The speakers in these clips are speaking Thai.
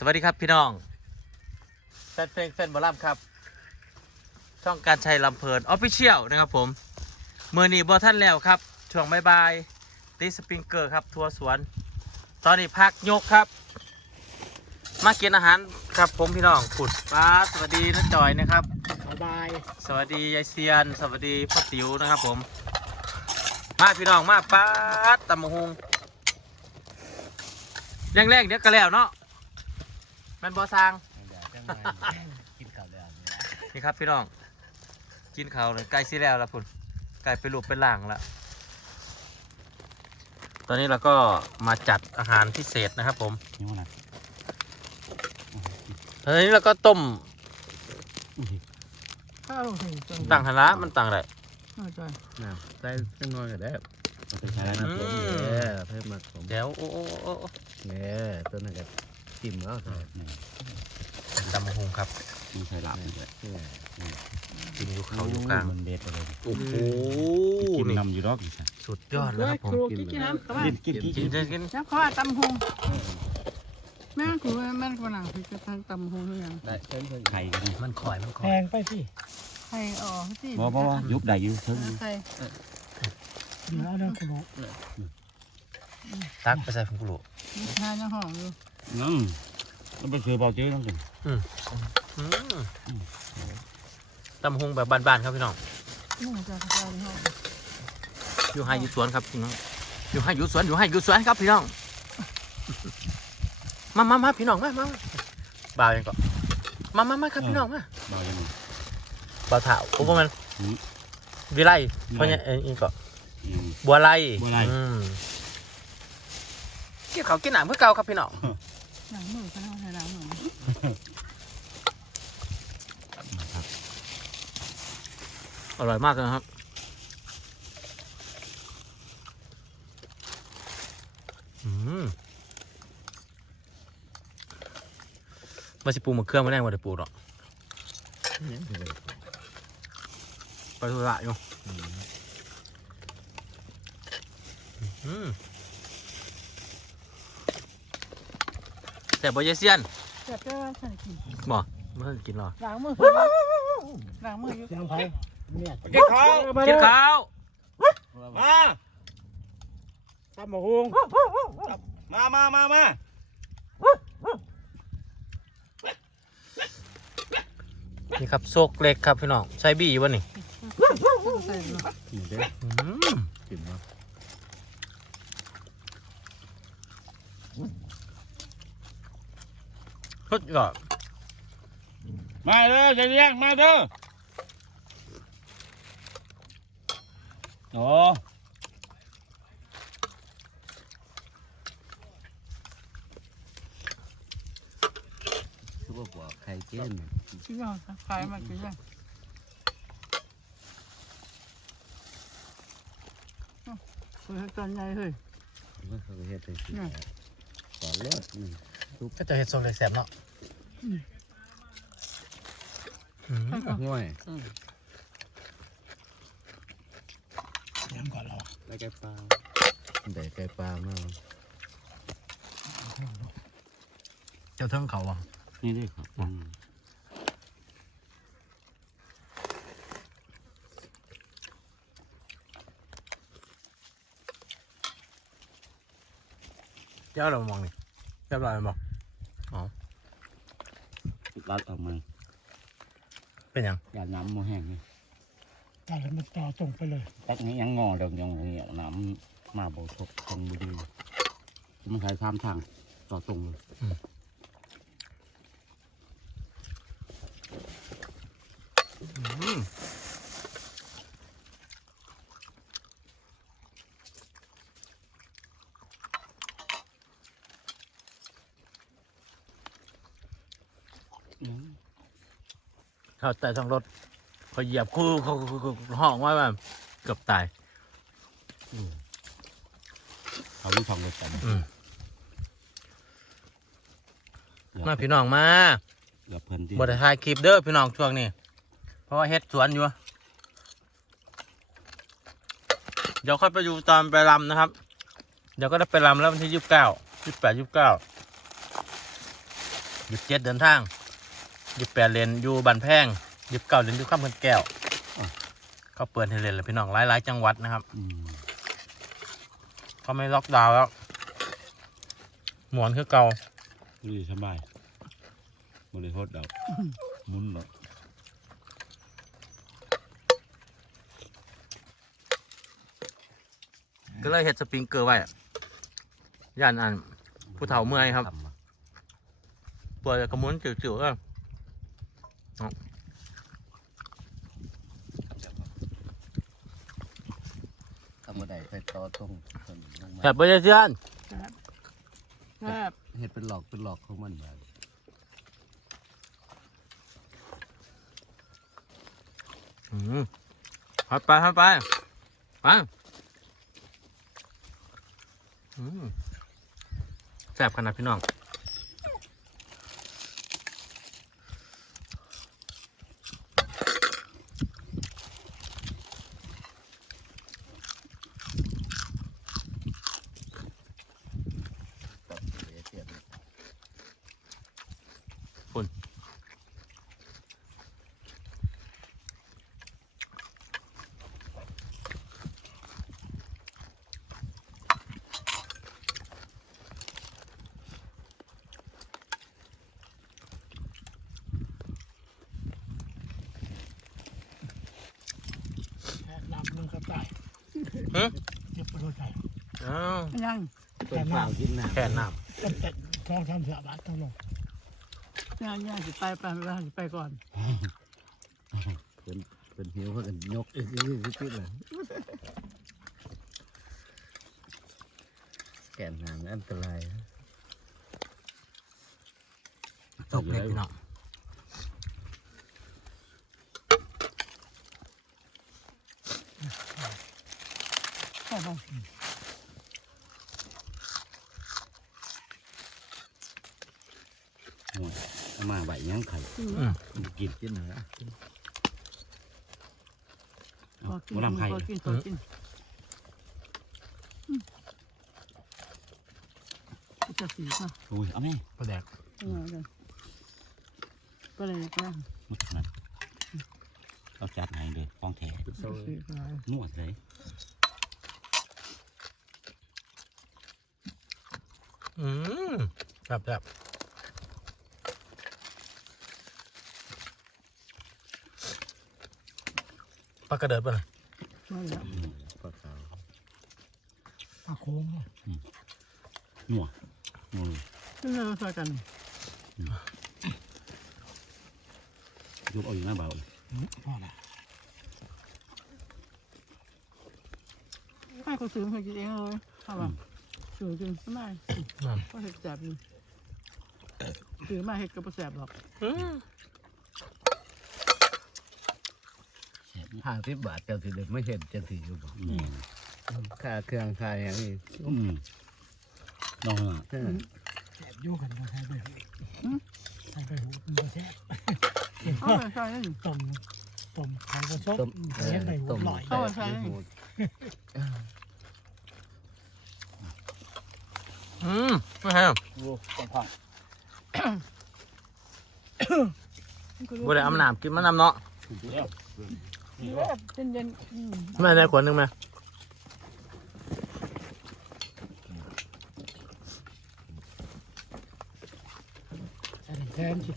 สวัสดีครับพี่น้องแฟนเพลงแฟนบอลลัมครับ ช่องการชัยลำเพลินออฟฟิเชียลนะครับผมเมื่อนี้บอท่านแล้วครับ ช่วงบายๆตีสปริงเกอร์ครับ ทัวร์สวน ตอนนี้พักยกครับ มากินอาหารครับผมพี่น้องขุดป้าสวัสดีน้าจอยนะครับสบาย สวัสดียายเซียน สวัสดีพ่อติ๋วนะครับผม มาพี่น้องมาป้าดตำมะฮุงยังแรกเดี๋ยวก็แล้วเนาะ แมันบอสร้างเดี๋ยวจังไงกินข้าวเดือดนี่ครับพี่น้อง กินข้าวเลยใกล้สิแล้วละพุ่นใกล้ไปรูปเป็นหลังละตอนนี้เราก็มาจัดอาหารพิเศษนะครับผมนี่มันนะตอนนี้เราก็ต้มข้าวถึงจังต่างหละมันต่างอะไรน่าจะน้ำใส่เล็กน้อยก็ได้ใส่อืน้ำผมมเนี่ยเพิ่มมาผมเดี๋ยวโอ้โอ้โอ้โอ้เนี่ยตัวนั้นก็ จิ้มแล้วใส่ตำมะฮุงครับมีใส่ลาบนี่แหละกินอยู่เขาอยู่กลางมันเด็ดเลยโอ้โหกินนี่นำอยู่รอบสุดยอดแล้วครับผมครูกินกินน้ำตะวันกินกินกินกินกินจับข้าวตำหงแม่กูแม่กูหนังคือจะทางตำหงหรือยังได้เพิ่มเพิ่มไข่กันมันคอยมันคอแพยงไปสิใครอ๋อสิบ่บ่ยุบได้อยู่ถึงใครเดี๋ยวเอาเรื่องกูบอกตักไปใส่ผงกะโหลกมีทานยังห้องอยู่ นั่งมันเป็นคือเบาเจ๊ต้องกินอืมตำมะฮุงแบบบ้านๆครับพี่น้องนี่จะทานห้องอยู่ให้อยู่สวนครับพี่น้องอยู่ให้อยู่สวนอยู่ให้อยู่สวนครับพี่น้องมามามาพี่น้องมามาบ่าวยังก็มามามาครับพี่น้องมาเบาอย่างนี้บ่าวถาวโอ้โหมันอืมวิไลวิไลเพราะเนี่ยเอ้ยอีกก็อืมบัวไลบัวไลอืมกินเขาวกินหนังเพื่อเก่าครับพี่น้อง หลังมือกันเอาให้หลังมืออร่อยมากเลยนะครับอืมมาสิปูมาเครื่องมาแรงมาเดี๋ยวปูหรอกไปธุระอยู่อืม แต่บอยเซียนจะเจอใส่กินบ่เมื่อกินหรอหลังมือหลังมืออยู่ยังไผเนี่ยกินข้าวกินข้าวมาตำมะฮุงมามามามานี่ครับโซกเล็กครับพี่น้องใส่บี้อยู่วะนี่ใส่เนาะนี่เด้ออืมจิ้มเนา สุดยอดมาเด้อใจเลี้ยงมาเด้อโอ้คือว่าหัวไข่เจี้ยนชิบะขายมากี่อย่างเฮ้ยตอนใหญ่เฮ้ยมันเขาเฮ็ดจังซี่ขอเลิศนี่ ก็จะเห็ดโซกเล็กแสบเนาะอืมง่วยยังก่อนรอได้ไก่ปลาได้ไก่ปลามาเจ้าเทิงเขาอะนี่ด้วยครับอืมเจ้าเรามองนี่ เรียบร้อยมั้งรัดออกมาเป็นยังอย่าน้ำมันแห้งนี่ตาเลยมันต่อตรงไปเลยตักนี้ยังงอเดิมยังเนี่ยน้ำมาบ่ทบตรงบ่ดีมันใช้ทามทางต่อตรงเลย เขาแต่ท้องรถเขาเหยียบคู่เขาเขาเขาห้องไว้แบบเกือบตายเขามีทองรถกันอืมมาพี่น้องมาเกือบเพิ่นที่บไดถ่ายคลิปเด้อพี่น้องช่วงนี้ เพราะว่าเฮ็ดสวนอยู่ เดี๋ยวค่อยไปดูตอนไปรำนะครับ เดี๋ยวก็ได้ไปรำแล้ววันที่ยี่สิบเก้ายี่สิบแปดยี่สิบเก้าหยิบเจ็ดเดินทางห ยิบแปดเลนอยู่บันแพงหยิบเก้าเลนอยู่ข้ามเพิ่นแก้วเขาเปิดให้เล่นแล้วพี่น้องหลายๆจังหวัดนะครับอืมเขาไม่ล็อกดาวน์แล้ว หมวนคือเก่านี่สบายบริโภคดอกหมุนดอกก็เลยเฮ็ดสปริงเกอร์ไว้อะย่านอันผู้เฒ่าเมื่อยครับทำมาเปิดกระมุนจิ๋วๆเออ ทำมาได้ไป ต่อตรงต้นลงมาแบบบริเซียนแซ่บเห็ดเป็นหลอกเป็นหลอกของมันแบบอืมไปไปไปไปไปอืมแซ่บขนาดพี่น้อง กับเสียเสียบ ลำนึงก็ตาย ฮะ เดี๋ยวไปโดนใจ อ้าวยังเป็นเปล่ากินน้ำแค่น้ตั้งแต่ท้องทำเสือบาทต้องลงยังยังสิไปไปไปสิไปก่อนเป็นเป็นหิวเขากันยกอื้ออื้อขึ้นเลยแก่นหางอันตรายนะำจบเลยพี่น้องใช่ป่ะโอ้ยเอ มาใบยังไข่อืมอืมกินกินนะพอกินมะลำไข่พอกินพอกินอืมจะสีป่ะโอ้ยเอาไหมปลาแดกเอาเลยก็เลยก็มุดนั่นเราจัดให้เลยฟองแท้สีไปนวดเลยอืมแซ่บแซ่บ ปลากระเดิดป่ะน่ะมาแล้วอืมปลาขาวปลาโค้งเนี่ยนวดอืมซึ่งเราใส่กันยกเอาอยู่หน้าเบาเลยพ่อละให้เขาซื้อให้กินเองเลยเอาป่ะซื้อกินไม่ได้ก็เห็ดแสบอยู่ซื้อมาเห็ดก็ไม่แสบหรอก อืม ห้าสิบบาทเจ้าสิเด็ไม่เห็นจะถืออยู่บ่อืมค่าเครื่องค่าอย่างนี้อืมน้องอะเออแสบอยู่กันก็ใช้ใบหูใช้ใบหูมันก็แซ่บเอาไปใส่นี่ต้มต้มไข่ก็ซบต้มเอใช้อใบหูต้มหน่อยเข้ามาใช้โอ้โหอืมไม่ใช่หรอโอ้ต้องพังบ่ได้อำน้ำกินมะน้ำเนาะ แล้วเย็นๆอืมแม่ได้ขวดหนึงไหมใช้แทนสิ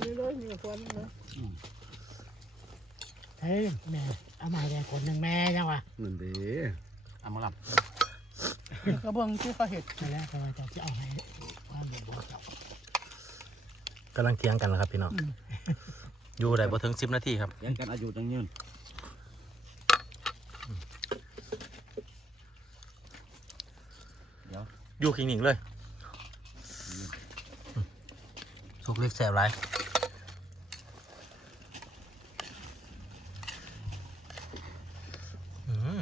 มีเลยมีควันเลยเฮ้ยแม่เอามาแค่คนหนึ่งแม่ยังวะนั่นเด้เอามาหลับกระเบื้องที่เขาเห็ดแต่แล้วก็ว่าจะจะเอาให้ความหมูบอกเจ้ากำลังเคียงกันแล้วครับพี่น้อง อยู่ได้บ่ถึงสิบนาทีครับ ยังกันอายุตั้งยืน อยู่ขิงหนิงเลยสุกเล็กแสบไรอืม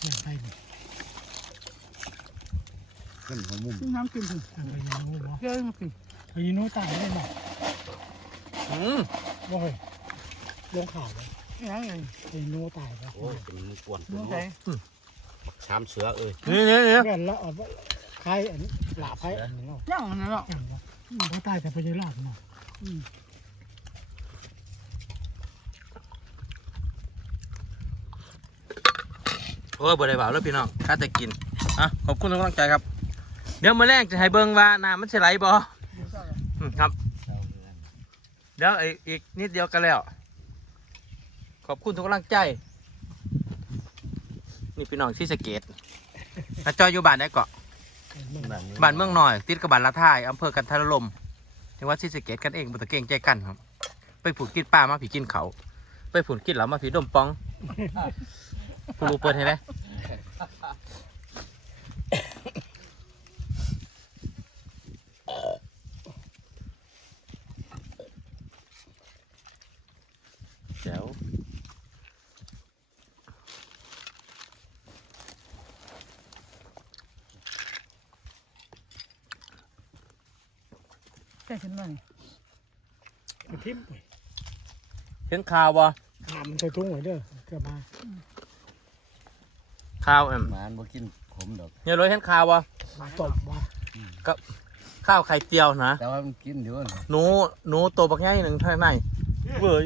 แม่ไปนี่ขึ้นหัวมุมน้ำกินถึงไปยีนู้เนาะเยอะมาสิไปยีนู้ตายได้ไหมอืมว่าเฮ้ยลงข่าวเลยยังไงไปยีนู้ตายไปโอ้ยเป็นมือกวนน้องใส่ชามเสือเอ้ยนี่นี่นี่เพื่อนแล้วเอาใครอันหลาไพ่อันนี้เนาะย่างมันเนาะอย่างเนาะเขาตายแต่พยาลาบเนาะโอ้ยบ่ได้บ่าวแล้วพี่น้องข้าแต่กินอะขอบคุณทุกกำลังใจครับ เดี๋ยวมื้อแรกจะให้เบิ่งว่าน้ำมันสิไหลบ่อืมครับ เดี๋ยวอีกอีกนิดเดียวกันแล้ว ขอบคุณทุกกำลังใจ นี่พี่น้องที่สะเกตอาจอยอยู่บ้านได้เกาะบ้านเมืองหน่อย ติดกับบ้านละท่ายอำเภอกันทรลมจังหวัดศรีสะเกตกันเองบุตรเก่งใจกันครับ ไปผูกกินปลามาผีกินเขา ไปผูกกินเหลามาผีดมปองผู้รู้เปิดให้ไหม แค่ขึ้นมานี่มาทิ่มไปเห็นข่าวบ่น้ำมันใส่ทุ่งไว้เด้อเกิดมาข่าวเอ็มหมานบ่กินขมดอก เนี่ยเลยเห็นข่าวบ่มาตบว่าข้าวไข่เจียวนะแต่ว่ามันกินอยู่นะหนูหนูตัวบักใหญ่หนึ่งเท่าไหร่เว้ย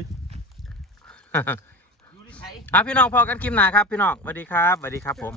อะพี่น้องพอกันคลิปหนาครับพี่น้องสวัสดีครับสวัสดีครับผม